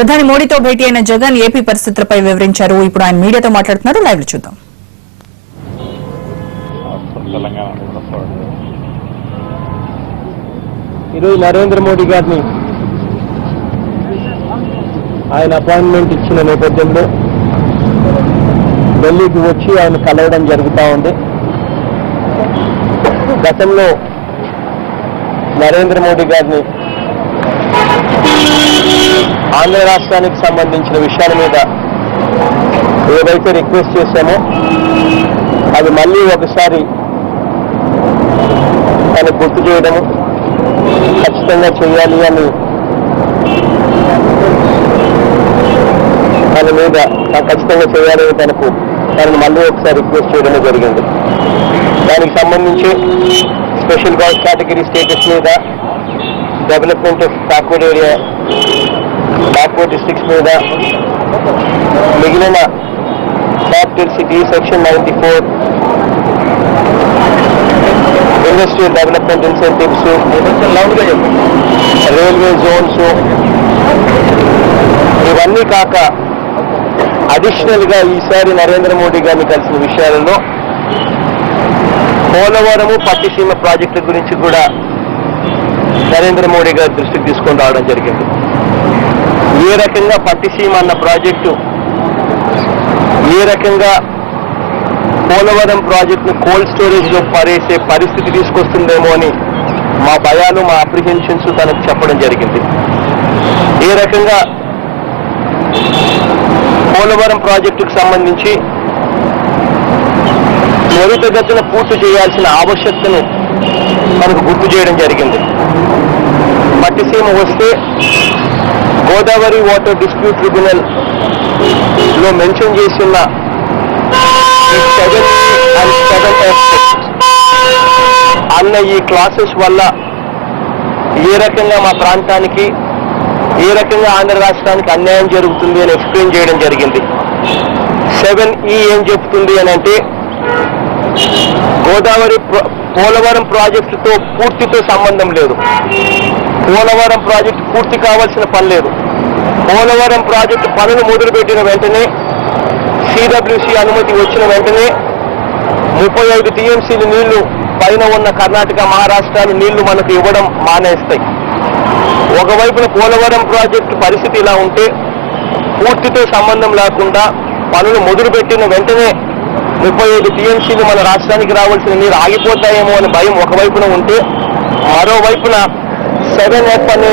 ప్రధాని మోడీతో భేటీ అయిన జగన్ ఏపీ పరిస్థితులపై వివరించారు. ఇప్పుడు ఆయన మీడియాతో మాట్లాడుతున్నారు. లైవ్ చూద్దాం. ఈరోజు నరేంద్ర మోడీ గారిని ఆయన అపాయింట్మెంట్ ఇచ్చిన నేపథ్యంలో ఢిల్లీకి వచ్చి ఆయన కలవడం జరుగుతూ ఉంది. గతంలో నరేంద్ర మోడీ గారిని ఆంధ్ర రాష్ట్రానికి సంబంధించిన విషయాల మీద ఏవైతే రిక్వెస్ట్ చేశామో అది మళ్ళీ ఒకసారి తను గుర్తు చేయడము ఖచ్చితంగా చేయాలి అని తన మీద ఖచ్చితంగా చేయాలని తనను మళ్ళీ ఒకసారి రిక్వెస్ట్ చేయడమే జరిగింది. దానికి సంబంధించి స్పెషల్ కేటగిరీ స్టేటస్ మీద, development of backward area, backward districts మీద, మిగిలిన capital city section 94, industrial development incentives, railway Jones, ఇవన్నీ కాక అడిషనల్ గా ఈసారి నరేంద్ర మోడీ గారిని కలిసిన విషయాలలో పోలవరము పట్టిసీమ ప్రాజెక్టు గురించి కూడా నరేంద్ర మోడీ గారి దృష్టికి తీసుకొని రావడం జరిగింది. ఏ రకంగా పట్టిసీమ అన్న ప్రాజెక్టు ఏ రకంగా పోలవరం ప్రాజెక్టును కోల్డ్ స్టోరేజ్ లో పరేసే పరిస్థితి తీసుకొస్తుందేమో అని మా భయాలు, మా అప్రిహెన్షన్స్ తనకు చెప్పడం జరిగింది. ఏ రకంగా పోలవరం ప్రాజెక్టుకు సంబంధించి త్వరితగతిన పూర్తి చేయాల్సిన ఆవశ్యకతను మనకు గుర్తు చేయడం జరిగింది. పట్టిసీమ వస్తే గోదావరి వాటర్ డిస్ప్యూట్ ట్రిబ్యునల్ లో మెన్షన్ చేసిన ఈ 7 and 7F అన్న ఈ క్లాసెస్ వల్ల ఏ రకంగా మా ప్రాంతానికి, ఏ రకంగా ఆంధ్ర రాష్ట్రానికి అన్యాయం జరుగుతుంది అని ఎక్స్ప్లెయిన్ చేయడం జరిగింది. 7E ఏం చెప్తుంది అని అంటే పోలవరం ప్రాజెక్టుతో పూర్తితో సంబంధం లేదు. పోలవరం ప్రాజెక్టు పూర్తి కావాల్సిన పని లేదు. పోలవరం ప్రాజెక్టు పనులు మొదలుపెట్టిన వెంటనే, సిడబ్ల్యూసి అనుమతి వచ్చిన వెంటనే 35 టీఎంసీలు నీళ్లు పైన ఉన్న కర్ణాటక, మహారాష్ట్రాలు నీళ్లు మనకు ఇవ్వడం మానేస్తాయి. ఒకవైపున పోలవరం ప్రాజెక్టు పరిస్థితి ఇలా ఉంటే పూర్తితో సంబంధం లేకుండా పనులు మొదలుపెట్టిన వెంటనే 35 టీఎంసీలు మన రాష్ట్రానికి రావాల్సిన నీరు ఆగిపోతాయేమో అని భయం ఒకవైపున ఉంటే, మరోవైపున 7F అనే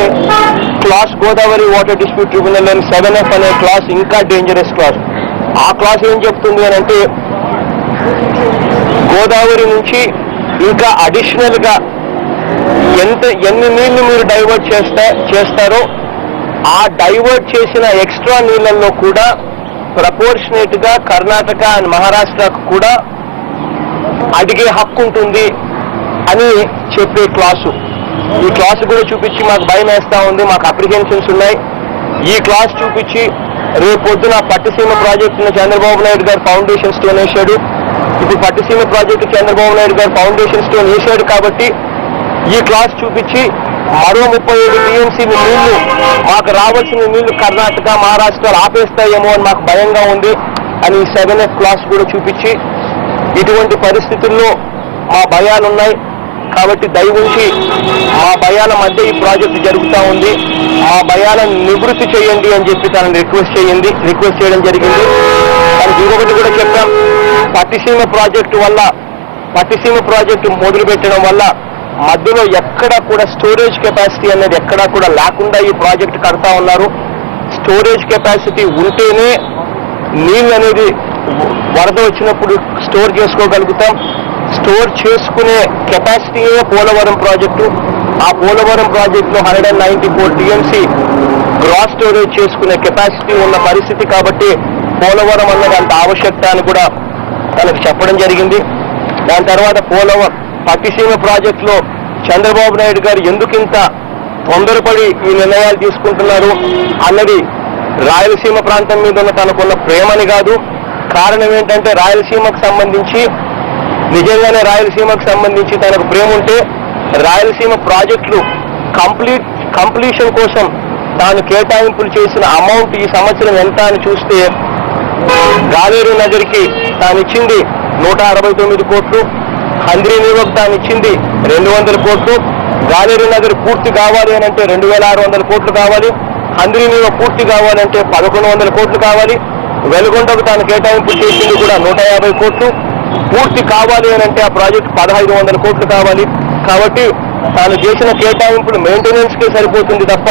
class, Godavari water dispute tribunal అని 7F అనే క్లాస్ ఇంకా డేంజరస్ క్లాస్. ఆ క్లాస్ ఏం చెప్తుంది అని అంటే గోదావరి నుంచి ఇంకా అడిషనల్ గా ఎన్ని నీళ్లు మీరు డైవర్ట్ చేస్తారో ఆ డైవర్ట్ చేసిన ఎక్స్ట్రా నీళ్లలో కూడా ప్రపోర్షనేట్ గా కర్ణాటక అండ్ మహారాష్ట్రకు కూడా అడిగే హక్కు ఉంటుంది అని చెప్పే క్లాసు. ఈ క్లాసు కూడా చూపించి మాకు భయం వేస్తా ఉంది, మాకు అప్రిహెన్షన్స్ ఉన్నాయి. ఈ క్లాస్ చూపించి రేపొద్దున పట్టిసీమ ప్రాజెక్టును చంద్రబాబు నాయుడు గారు ఫౌండేషన్ స్టోన్ వేశాడు. ఇప్పుడు పట్టిసీమ ప్రాజెక్టు చంద్రబాబు నాయుడు గారు ఫౌండేషన్ స్టోన్ వేశాడు కాబట్టి ఈ క్లాస్ చూపించి మరో 35 టీఎంసీలు నీళ్లు, మాకు రావాల్సిన నీళ్లు కర్ణాటక, మహారాష్ట్రలు ఆపేస్తాయేమో అని మాకు భయంగా ఉంది అని 7F క్లాస్ కూడా చూపించి, ఇటువంటి పరిస్థితుల్లో మా భయాలున్నాయి కాబట్టి దయవుంచి మా భయాల మధ్య ఈ ప్రాజెక్టు జరుగుతూ ఉంది, మా భయాలను నివృత్తి చేయండి అని చెప్పి తనని రిక్వెస్ట్ చేయడం జరిగింది. తనకి ఇంకొకటి కూడా చెప్పాం, పట్టిసీమ ప్రాజెక్టు మొదలు పెట్టడం వల్ల మధ్యలో ఎక్కడా కూడా స్టోరేజ్ కెపాసిటీ అనేది ఎక్కడా కూడా లేకుండా ఈ ప్రాజెక్టు కడతా ఉన్నారు. స్టోరేజ్ కెపాసిటీ ఉంటేనే నీళ్ళు అనేది వరద వచ్చినప్పుడు స్టోర్ చేసుకోగలుగుతాం. స్టోర్ చేసుకునే కెపాసిటీయే పోలవరం ప్రాజెక్టు. ఆ పోలవరం ప్రాజెక్టులో 194 టీఎంసీ గ్రాస్ స్టోరేజ్ చేసుకునే కెపాసిటీ ఉన్న పరిస్థితి కాబట్టి పోలవరం అన్నది అంత ఆవశ్యకత అని కూడా తనకు చెప్పడం జరిగింది. దాని తర్వాత పట్టిసీమ ప్రాజెక్టులో చంద్రబాబు నాయుడు గారు ఎందుకింత తొందరపడి ఈ నిర్ణయాలు తీసుకుంటున్నారు అన్నది రాయలసీమ ప్రాంతం మీద ఉన్న తనకున్న ప్రేమని కాదు. కారణం ఏంటంటే రాయలసీమకు సంబంధించి నిజంగానే రాయలసీమకు సంబంధించి తనకు ప్రేమ ఉంటే రాయలసీమ ప్రాజెక్టులు కంప్లీషన్ కోసం తాను కేటాయింపులు చేసిన అమౌంట్ ఈ సంవత్సరం ఎంత అని చూస్తే గాలేరు నగర్కి తాను ఇచ్చింది 169 కోట్లు, హంద్రీ నీవకు తాను ఇచ్చింది 200 కోట్లు, గాలేరు నగర్ పూర్తి కావాలి అని అంటే 2600 కోట్లు కావాలి, హంద్రీ నీవ పూర్తి కావాలంటే 1100 కోట్లు కావాలి, వెలుగొండకు తాను కేటాయింపులు చేసింది కూడా 150 కోట్లు, పూర్తి కావాలి అని అంటే ఆ ప్రాజెక్టు 1500 కోట్లు కావాలి. కాబట్టి తాను చేసిన కేటాయింపులు మెయింటెనెన్స్ కే సరిపోతుంది తప్ప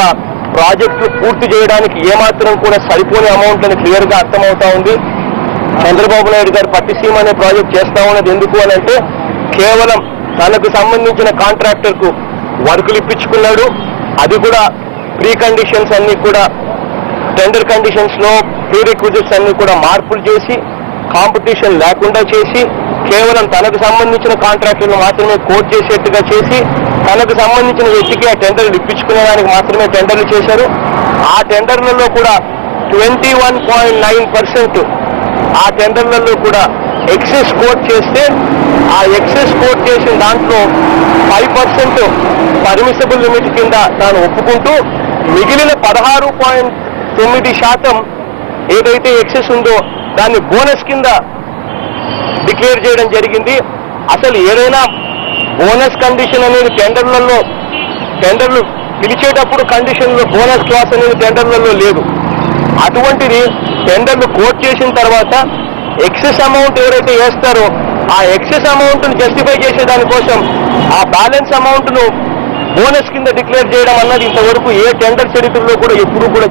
ప్రాజెక్టులు పూర్తి చేయడానికి ఏమాత్రం కూడా సరిపోని అమౌంట్ అని క్లియర్ గా అర్థమవుతా ఉంది. చంద్రబాబు నాయుడు గారు పట్టిసీమ అనే ప్రాజెక్ట్ చేస్తా ఉన్నది ఎందుకు అని అంటే కేవలం తనకు సంబంధించిన కాంట్రాక్టర్ కు వర్కులు ఇప్పించుకున్నాడు. అది కూడా ప్రీ కండిషన్స్ అన్ని కూడా టెండర్ కండిషన్స్ లో ప్రీ రిక్విజిట్స్ అన్ని కూడా మార్పులు చేసి కాంపిటీషన్ లేకుండా చేసి కేవలం తనకు సంబంధించిన కాంట్రాక్టర్లు మాత్రమే కోట్ చేసేట్టుగా చేసి తనకు సంబంధించిన వ్యక్తికి ఆ టెండర్లు ఇప్పించుకునేదానికి మాత్రమే టెండర్లు చేశారు. ఆ టెండర్లలో కూడా 21.9% ఆ టెండర్లలో కూడా ఎక్సెస్ కోట్ చేస్తే ఆ ఎక్సెస్ కోట్ చేసిన దాంట్లో 5% పర్మిసిబుల్ లిమిట్ కింద తాను ఒప్పుకుంటూ మిగిలిన 16.9% ఏదైతే ఎక్సెస్ ఉందో దాన్ని బోనస్ కింద డిక్లేర్ చేయడం జరిగింది. అసలు ఏదైనా బోనస్ కండిషన్ అనేది టెండర్లు పిలిచేటప్పుడు కండిషన్లో బోనస్ క్లాస్ అనేది టెండర్లలో లేదు. అటువంటిది టెండర్లు కోట్ చేసిన తర్వాత ఎక్సెస్ అమౌంట్ ఎవరైతే వేస్తారో ఆ ఎక్సెస్ అమౌంట్ను జస్టిఫై చేసే దానికోసం ఆ బ్యాలెన్స్ అమౌంట్ను బోనస్ కింద డిక్లేర్ చేయడం అన్నది ఇంతవరకు ఏ టెండర్ చరిత్రలో కూడా ఎప్పుడూ కూడా